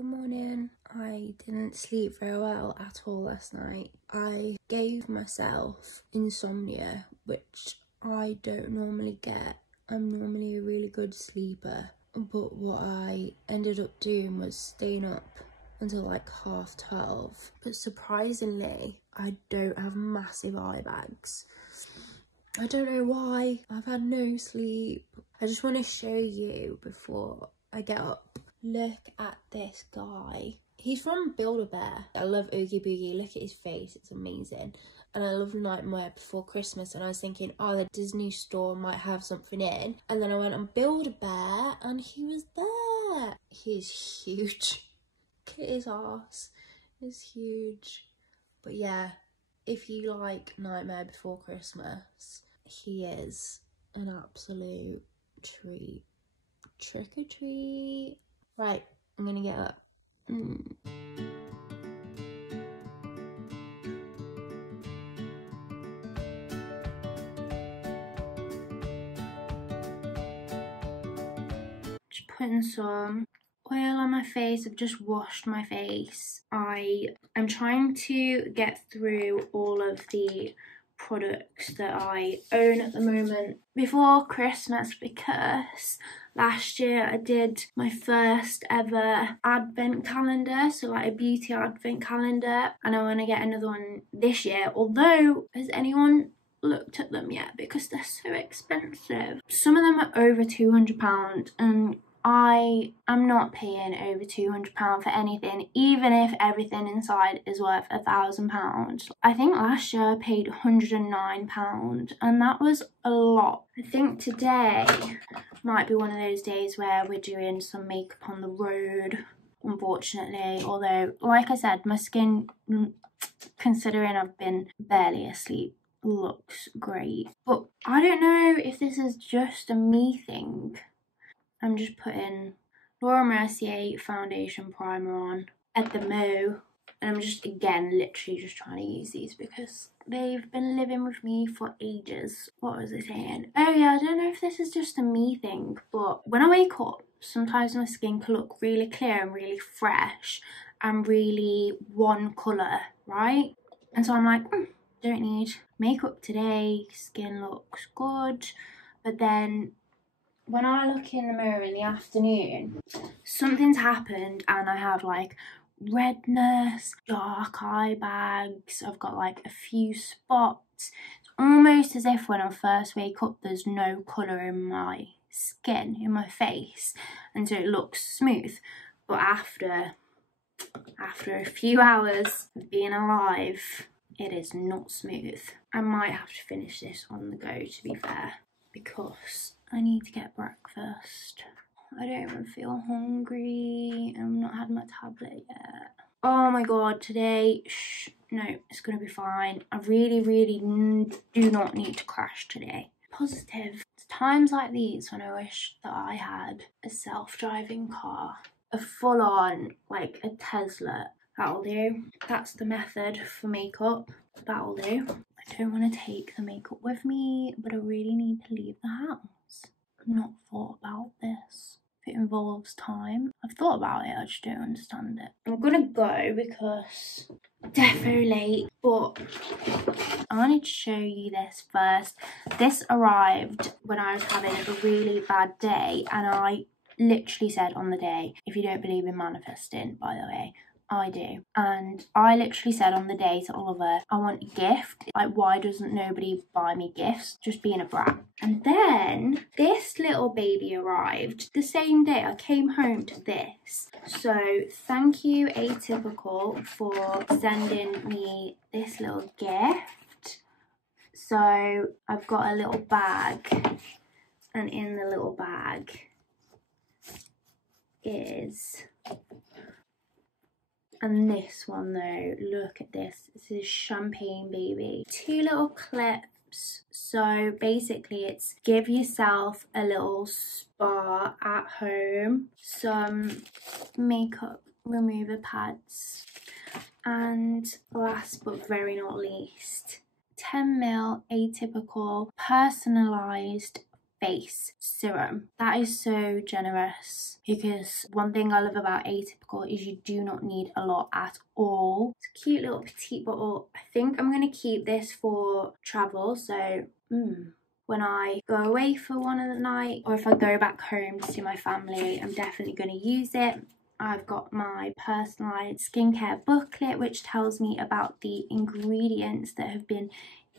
Good morning. I didn't sleep very well at all last night. I gave myself insomnia, which I don't normally get. I'm normally a really good sleeper, but what I ended up doing was staying up until like 12:30. But surprisingly, I don't have massive eye bags. I don't know why. I've had no sleep. I just want to show you before I get up. Look at this guy. He's from Build-A-Bear. I love Oogie Boogie. Look at his face. It's amazing. And I love Nightmare Before Christmas. And I was thinking, oh, the Disney store might have something in. And then I went on Build-A-Bear and he was there. He's huge. Look at his ass. It's huge. But yeah, if you like Nightmare Before Christmas, he is an absolute treat. Trick or treat. Right, I'm gonna get up. Just putting some oil on my face. I've just washed my face. I am trying to get through all of the products that I own at the moment before Christmas, because last year I did my first ever advent calendar, so like a beauty advent calendar, and I want to get another one this year. Although, has anyone looked at them yet? Because they're so expensive. Some of them are over £200, and I am not paying over £200 for anything, even if everything inside is worth £1,000. I think last year I paid £109, and that was a lot. I think today might be one of those days where we're doing some makeup on the road, unfortunately. Although, like I said, my skin, considering I've been barely asleep, looks great. But I don't know if this is just a me thing. I'm just putting Laura Mercier foundation primer on at the Mo, and I'm just, again, literally just trying to use these because they've been living with me for ages. What was I saying? Oh yeah, I don't know if this is just a me thing, but when I wake up, sometimes my skin can look really clear and really fresh and really one colour, right? And so I'm like, don't need makeup today, skin looks good. But then when I look in the mirror in the afternoon, something's happened and I have like redness, dark eye bags, I've got like a few spots. It's almost as if when I first wake up there's no colour in my skin, in my face, and so it looks smooth. But after a few hours of being alive, it is not smooth. I might have to finish this on the go, to be fair, because I need to get breakfast. I don't even feel hungry. I've not had my tablet yet. Oh my god, today, no, it's gonna be fine. I really do not need to crash today. Positive. It's times like these when I wish that I had a self-driving car. A full-on, like a Tesla. That'll do. That's the method for makeup. That'll do. I don't want to take the makeup with me, but I really need to leave the house. I've not thought about this. If it involves time. I've thought about it, I just don't understand it. I'm gonna go because I'm defo late, but I wanted to show you this first. This arrived when I was having a really bad day, and I literally said on the day, if you don't believe in manifesting, by the way, I do. And I literally said on the day to Oliver, I want a gift. Like, why doesn't nobody buy me gifts? Just being a brat. And then this little baby arrived the same day. I came home to this. So thank you, Atypical, for sending me this little gift. So I've got a little bag, and in the little bag is, and this one though, look at this. This is Champagne Baby. 2 little clips. So basically it's give yourself a little spa at home, some makeup remover pads, and last but very not least, 10ml Atypical personalised face serum. That is so generous, because one thing I love about Atypical is you do not need a lot at all. It's a cute little petite bottle. I think I'm going to keep this for travel, so when I go away for one of the night, or if I go back home to see my family, I'm definitely going to use it. I've got my personalised skincare booklet, which tells me about the ingredients that have been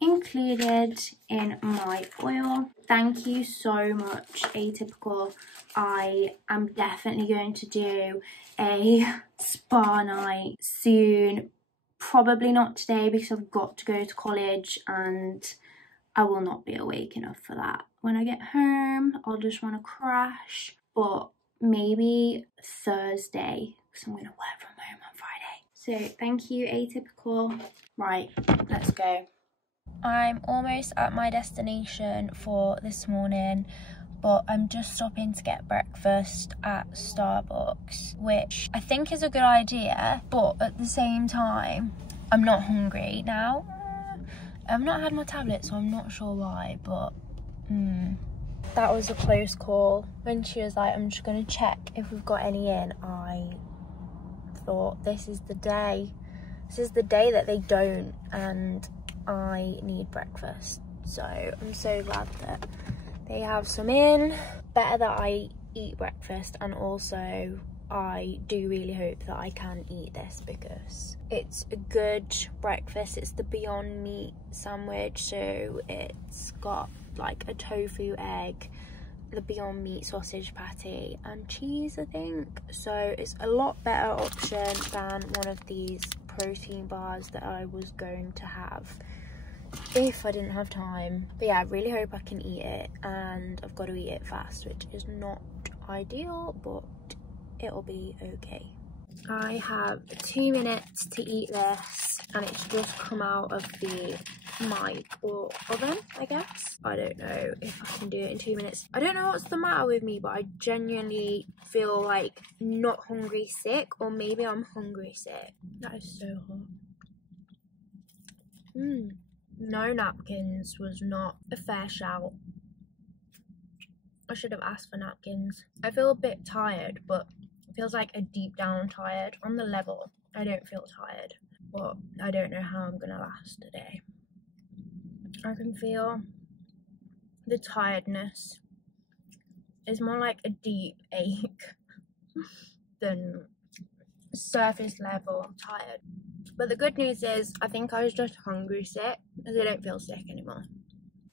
included in my oil. Thank you so much, Atypical. I am definitely going to do a spa night soon. Probably not today, because I've got to go to college and I will not be awake enough for that. When I get home, I'll just want to crash, but maybe Thursday, because I'm going to work from home on Friday. So thank you, Atypical. Right, let's go. I'm almost at my destination for this morning, but I'm just stopping to get breakfast at Starbucks, which I think is a good idea, but at the same time, I'm not hungry now. I've not had my tablet, so I'm not sure why, but that was a close call. When she was like, I'm just going to check if we've got any in, I thought, this is the day. This is the day that they don't, and I need breakfast. So I'm so glad that they have some in. Better that I eat breakfast, and also I do really hope that I can eat this because it's a good breakfast. It's the Beyond Meat sandwich, so it's got like a tofu egg, the Beyond Meat sausage patty and cheese, I think. So it's a lot better option than one of these protein bars that I was going to have if I didn't have time. But yeah, I really hope I can eat it, and I've got to eat it fast, which is not ideal, but it'll be okay. I have 2 minutes to eat this, and it's just come out of the mic or oven, I guess. I don't know if I can do it in 2 minutes. I don't know what's the matter with me, but I genuinely feel like not hungry sick, or maybe I'm hungry sick. That is so hot. No napkins was not a fair shout. I should have asked for napkins. I feel a bit tired, but it feels like a deep down tired. On the level, I don't feel tired, but I don't know how I'm gonna last today. I can feel the tiredness is more like a deep ache than surface level tired. But the good news is, I think I was just hungry sick, because I don't feel sick anymore.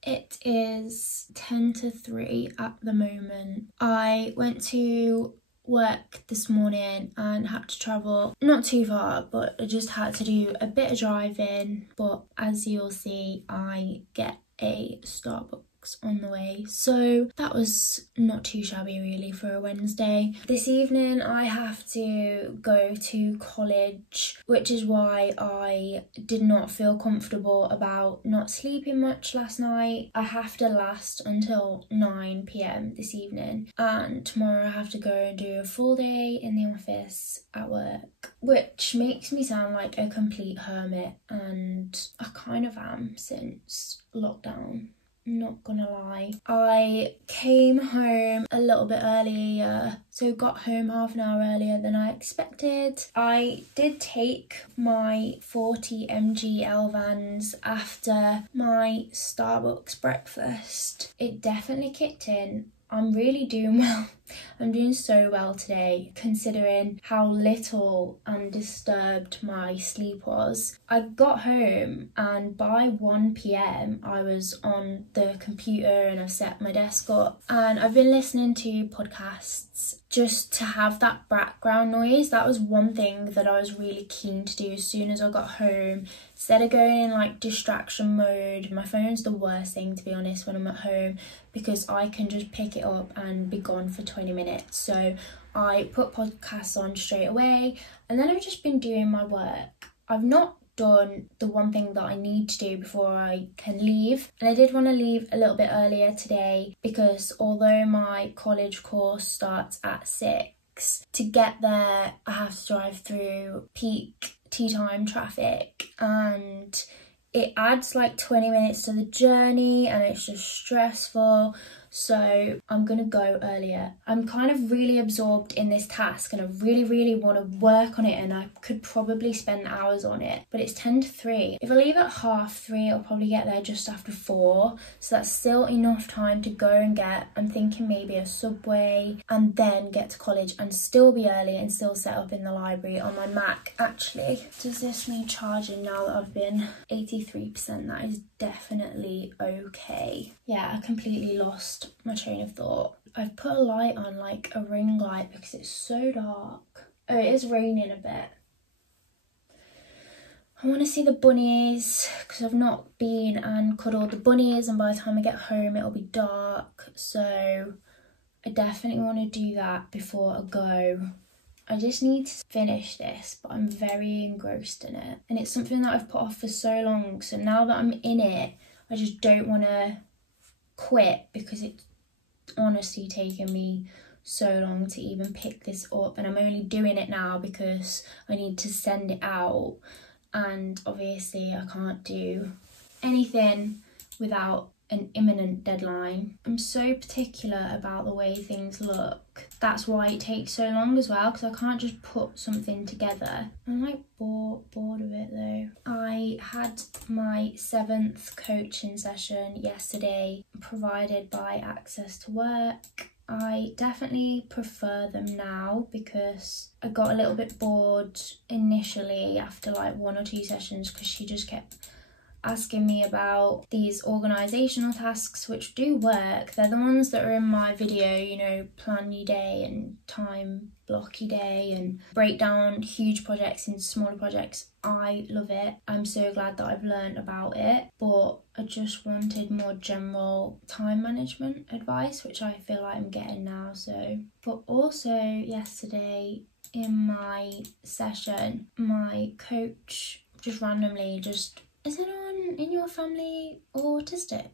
It is 10 to 3 at the moment. I went to work this morning and had to travel not too far, but I just had to do a bit of driving. But as you'll see, I get a Starbucks on the way, so that was not too shabby really for a Wednesday. This evening I have to go to college, which is why I did not feel comfortable about not sleeping much last night. I have to last until 9 PM this evening, and tomorrow I have to go and do a full day in the office at work, which makes me sound like a complete hermit, and I kind of am since lockdown. Not gonna lie. I came home a little bit earlier, so got home half an hour earlier than I expected. I did take my 40 mg Elvans after my Starbucks breakfast. It definitely kicked in. I'm really doing well. I'm doing so well today, considering how little undisturbed my sleep was. I got home, and by 1 PM I was on the computer and I've set my desk up, and I've been listening to podcasts just to have that background noise. That was one thing that I was really keen to do as soon as I got home. Instead of going in like distraction mode, my phone's the worst thing, to be honest, when I'm at home, because I can just pick it up and be gone for 20 minutes. So I put podcasts on straight away, and then I've just been doing my work. I've not done the one thing that I need to do before I can leave, and I did want to leave a little bit earlier today, because although my college course starts at 6, to get there I have to drive through peak tea time traffic, and it adds like 20 minutes to the journey, and it's just stressful. so I'm gonna go earlier. I'm kind of really absorbed in this task and I really want to work on it, and I could probably spend hours on it, but it's 10 to 3. If I leave at 3:30, I'll probably get there just after 4, so that's still enough time to go and get, I'm thinking maybe a Subway, and then get to college and still be early and still set up in the library on my Mac. Actually, does this need charging now that I've been 83%? That is definitely okay. Yeah, I completely lost my train of thought. I've put a light on, like a ring light, because it's so dark. Oh, it is raining a bit. I want to see the bunnies because I've not been and cuddled the bunnies, and by the time I get home it'll be dark, so I definitely want to do that before I go. I just need to finish this, but I'm very engrossed in it, and it's something that I've put off for so long, so now that I'm in it I just don't want to quit, because it's honestly taken me so long to even pick this up, and I'm only doing it now because I need to send it out, and obviously I can't do anything without an imminent deadline. I'm so particular about the way things look. That's why it takes so long as well, because I can't just put something together. I'm like bored of it though. I had my 7th coaching session yesterday, provided by Access to Work. I definitely prefer them now, because I got a little bit bored initially after like 1 or 2 sessions, because she just kept asking me about these organisational tasks, which do work. They're the ones that are in my video, you know, plan your day and time block your day and break down huge projects into smaller projects. I love it. I'm so glad that I've learned about it, but I just wanted more general time management advice, which I feel like I'm getting now. So, but also yesterday in my session, my coach just randomly just, is anyone in your family autistic?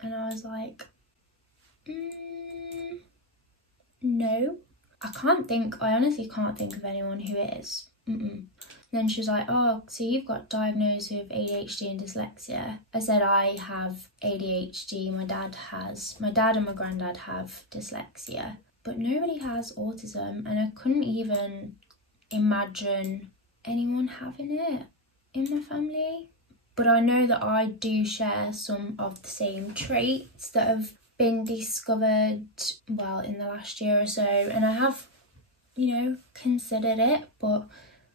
And I was like, no. I honestly can't think of anyone who is. Then she was like, oh, so you've got diagnosed with ADHD and dyslexia. I said I have ADHD, my dad and my granddad have dyslexia, but nobody has autism, and I couldn't even imagine anyone having it in my family. But I know that I do share some of the same traits that have been discovered, well, in the last year or so, and I have, you know, considered it, but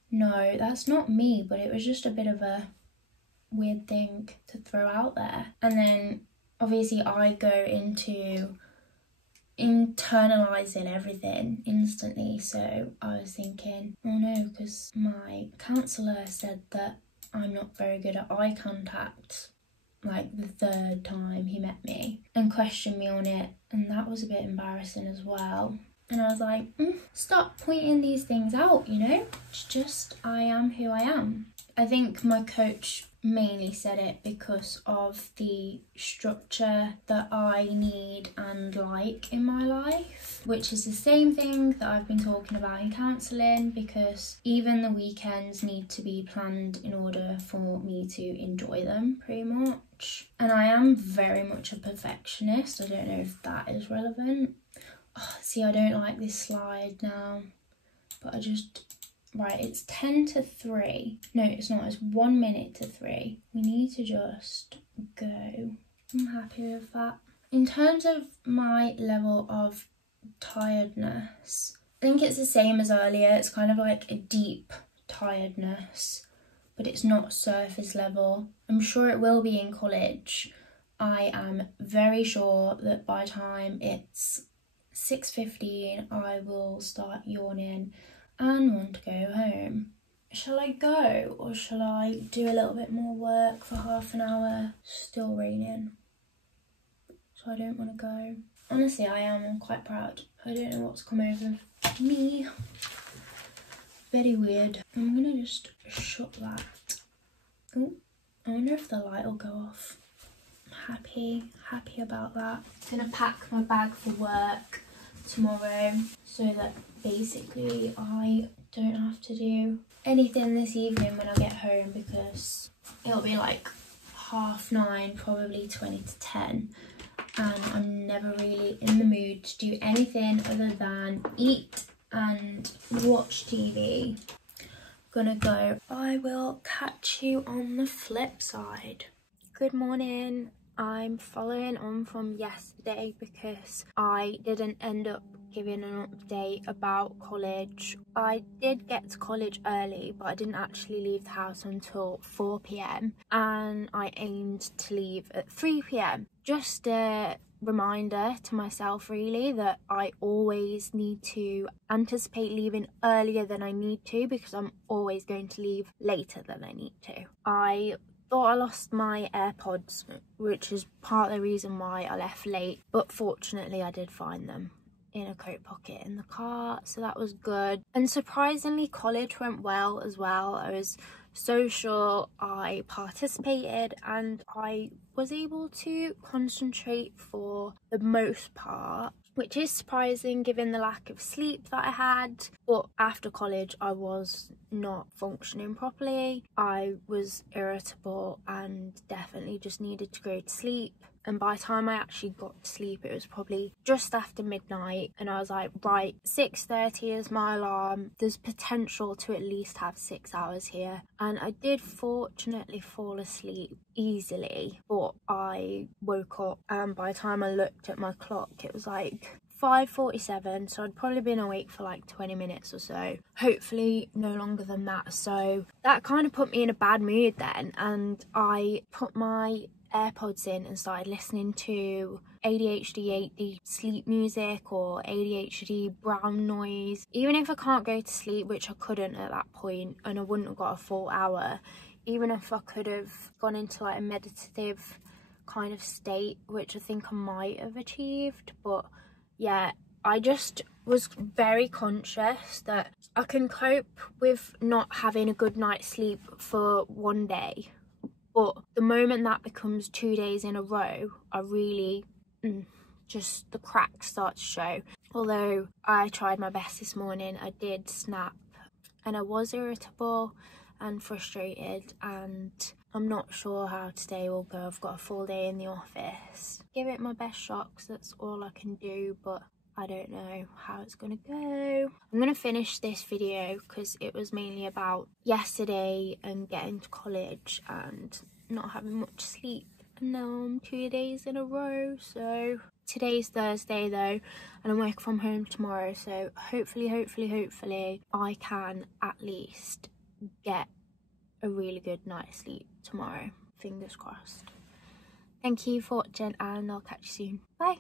no, that's not me. But it was just a bit of a weird thing to throw out there. And then obviously I go into internalising everything instantly, so I was thinking, oh no, because my counsellor said that I'm not very good at eye contact, like the 3rd time he met me, and questioned me on it, and that was a bit embarrassing as well. And I was like, stop pointing these things out, you know? It's just, I am who I am. I think my coach mainly said it because of the structure that I need and like in my life, which is the same thing that I've been talking about in counselling, because even the weekends need to be planned in order for me to enjoy them, pretty much. And I am very much a perfectionist. I don't know if that is relevant. Oh, see, I don't like this slide now, but I just... Right, it's 10 to 3. No, it's not. It's 1 minute to 3. We need to just go. I'm happy with that. In terms of my level of tiredness, I think it's the same as earlier. It's kind of like a deep tiredness, but it's not surface level. I'm sure it will be in college. I am very sure that by the time it's 6:15, I will start yawning and want to go home. Shall I go, or shall I do a little bit more work for half an hour? Still raining, so I don't want to go. Honestly, I'm quite proud. I don't know what's come over me. Very weird. I'm gonna just shut that. Oh, I wonder if the light will go off. Happy about that. I'm gonna pack my bag for work tomorrow so that basically I don't have to do anything this evening when I get home, because it'll be like 9:30, probably 10, and I'm never really in the mood to do anything other than eat and watch TV. Gonna go. I will catch you on the flip side. Good morning. I'm following on from yesterday because I didn't end up giving an update about college. I did get to college early, but I didn't actually leave the house until 4 p.m. and I aimed to leave at 3 p.m. Just a reminder to myself really that I always need to anticipate leaving earlier than I need to, because I'm always going to leave later than I need to. I thought I lost my AirPods, which is part of the reason why I left late, but fortunately I did find them in a coat pocket in the car, so that was good. And surprisingly, college went well as well. I was social, I participated, and I was able to concentrate for the most part, which is surprising given the lack of sleep that I had. But after college I was not functioning properly. I was irritable and definitely just needed to go to sleep. And by the time I actually got to sleep, it was probably just after midnight, and I was like, right, 6:30 is my alarm. There's potential to at least have 6 hours here. And I did fortunately fall asleep easily, but I woke up and by the time I looked at my clock, it was like 5:47, so I'd probably been awake for like 20 minutes or so, hopefully no longer than that. So that kind of put me in a bad mood then, and I put my AirPods in and started listening to ADHD sleep music or ADHD brown noise. Even if I can't go to sleep, which I couldn't at that point, and I wouldn't have got a full hour, even if I could have gone into like a meditative kind of state, which I think I might have achieved. But yeah, I just was very conscious that I can cope with not having a good night's sleep for one day, but the moment that becomes 2 days in a row, I really, just the cracks start to show. Although I tried my best this morning, I did snap and I was irritable and frustrated, and I'm not sure how today will go. I've got a full day in the office. Give it my best shot because that's all I can do, but I don't know how it's gonna go. I'm gonna finish this video because it was mainly about yesterday and getting to college and not having much sleep, and now I'm 2 days in a row. So today's Thursday though, and I'm working from home tomorrow, so hopefully I can at least get a really good night's sleep tomorrow. Fingers crossed. Thank you for watching and I'll catch you soon. Bye.